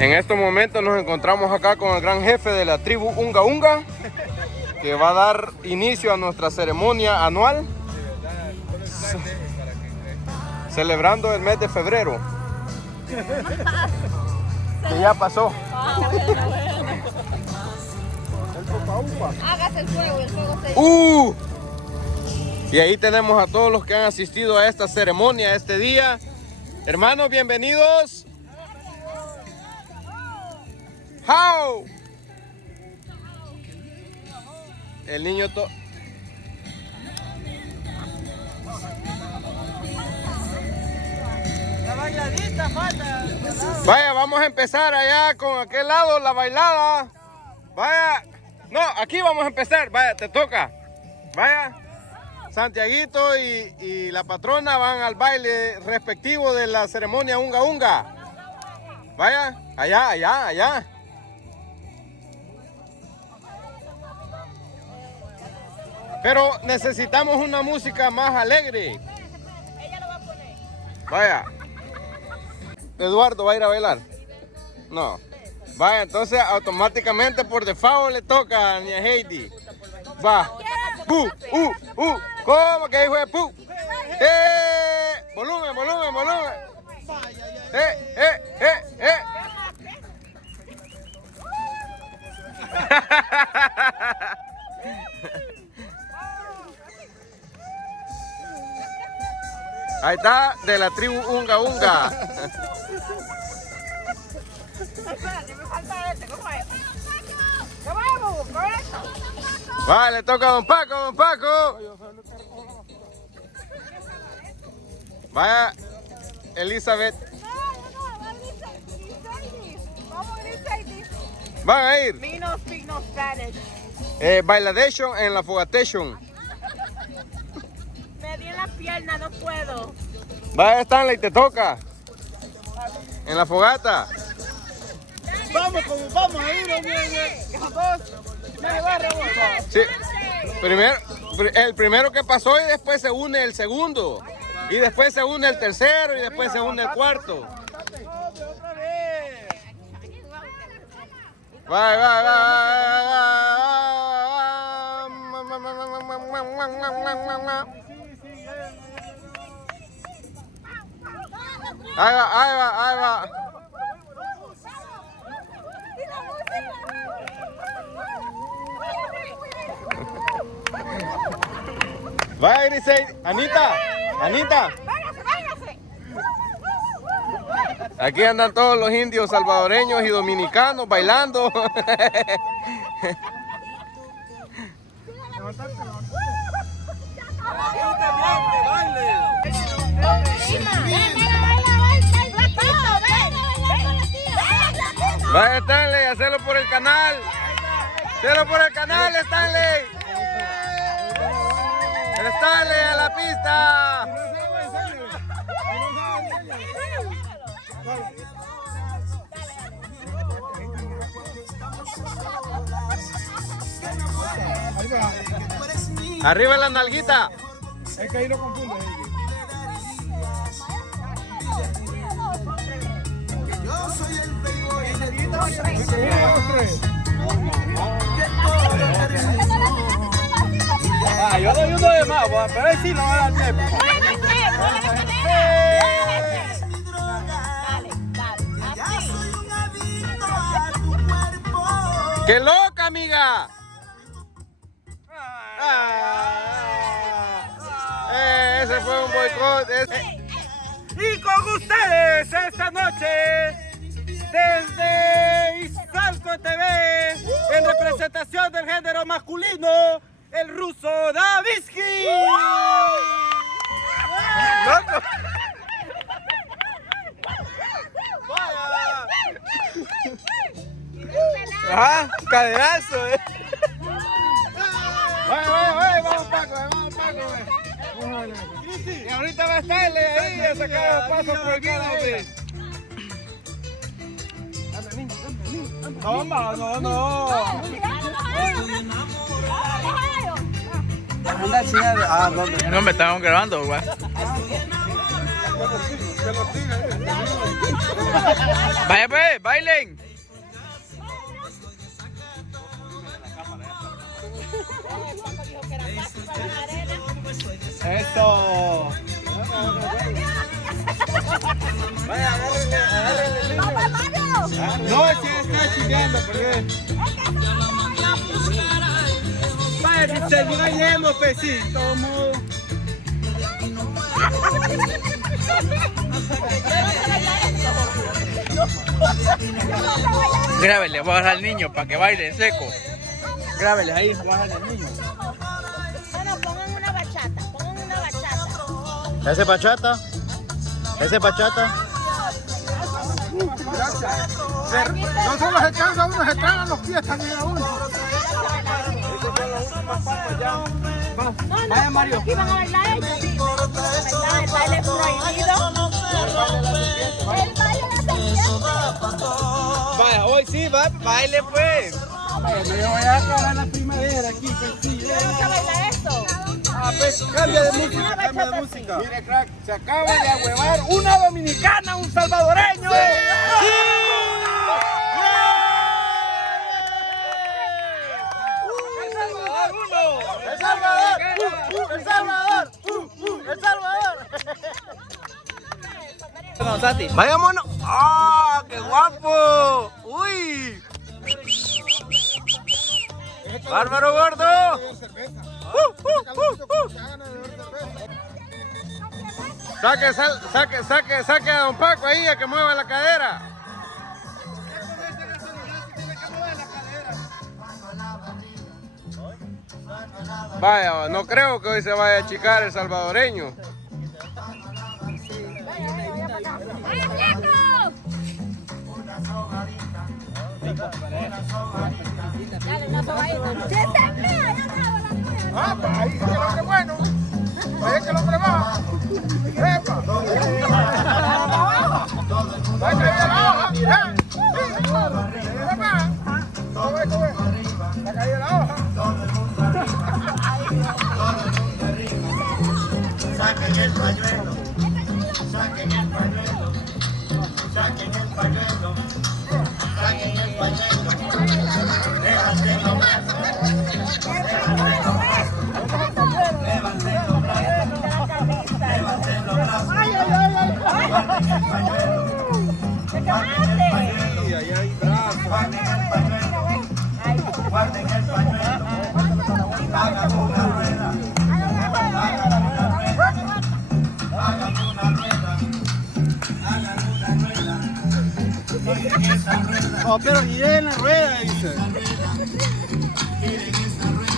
En estos momentos nos encontramos acá con el gran jefe de la tribu Unga Unga, que va a dar inicio a nuestra ceremonia anual, celebrando el mes de febrero, que ya pasó. Hágase el fuego se... Y ahí tenemos a todos los que han asistido a esta ceremonia, a este día. Hermanos, bienvenidos. ¡How! El niño La bailadita falta. Vaya, vamos a empezar allá con aquel lado, la bailada. Vaya. No, aquí vamos a empezar. Vaya, te toca. Vaya. Santiaguito y la patrona van al baile respectivo de la ceremonia Unga Unga. Vaya, allá. Pero necesitamos una música más alegre. Ella lo va a poner. Vaya. Eduardo va a ir a bailar. No. Vaya, entonces automáticamente por default le toca a niña Heidi. Va. ¿Cómo que dijo el pu? Volumen. Ahí está, de la tribu Unga Unga. Espérate, me falta este, ¿cómo es? ¿Cómo es, con esto? Vale, le toca a don Paco. Vaya, Elizabeth. Vamos a gritar. Van a ir. Me no speak no Spanish. Bailadation en la fogatation. Me di en la pierna, no puedo. Vaya, Stanley, te toca. En la fogata. Vamos a ir, Sí. El primero que pasó y después se une el segundo. Y después se une el tercero y después se une el cuarto. Ahí va. Va, Irisei. Anita. Váyase. Aquí andan todos los indios salvadoreños y dominicanos bailando. Va, Stanley, hacelo por el canal. Stanley. Stanley, a la pista. Arriba la nalguita. Es que ahí lo confunde. Yo soy el yo doy uno de más, pero ahí sí no va a dar tiempo. ¡Qué loca, amiga! Ese fue un boicot. Y con ustedes esta noche, desde Izalco TV, en representación del género masculino, el ruso Davisky. ¡Loco! ¡Ah! ¡Caderazo! Vamos Paco. Y ahorita va a estarle ahí a sacar los pasos prohibidos. No. No me estaban grabando, güey. Vaya pues, bailen. Eso. Vaya, agárrenle. No, es que está chingando, porque. Vaya, que se bailemos, pesito. Grábele, voy a agarrar al niño para que baile en seco. Grábele ahí, bájale al niño. Bueno, pongan una bachata, ¿Ese bachata? ¿Ese bachata? No solo se cansa uno, se tragan los pies también a uno. Vaya, Mario. Aquí van a bailar ellos, sí. El baile es prohibido. El baile de la serpiente. Vaya, hoy sí, va, baile pues. Vaya, me voy a agarrar la primavera aquí, pues sí. ¿Cómo se baila esto? Ah, pues, cambia de música, cambia de música. Mire, crack, se acaba de ahuevar una dominicana, un salvadoreño. ¡El Salvador! ¡El Salvador! ¡El Salvador! ¡Vayámonos! ¡Ah, qué guapo! ¡Uy! ¡Bárbaro gordo! Saque a don Paco ahí a que mueva la cadera. Vaya, no creo que hoy se vaya a achicar el salvadoreño. Dale, una sobadita. Ah, pues ahí sí que el hombre es bueno. Ahí es que el hombre va. ¡Epa! Va a caer la hoja. ¿Cómo es? La caída de la hoja. Saquen el pañuelo, saquen el pañuelo, saquen el pañuelo, saquen el pañuelo, levanten los brazos, levanten los brazos, levanten los brazos, guarden el pañuelo, guarden el pañuelo, guarden el pañuelo, guarden el pañuelo, hagan una rueda. Hagan una rueda, miren esa rueda. Oh, pero miren la rueda, dice. Miren esa rueda.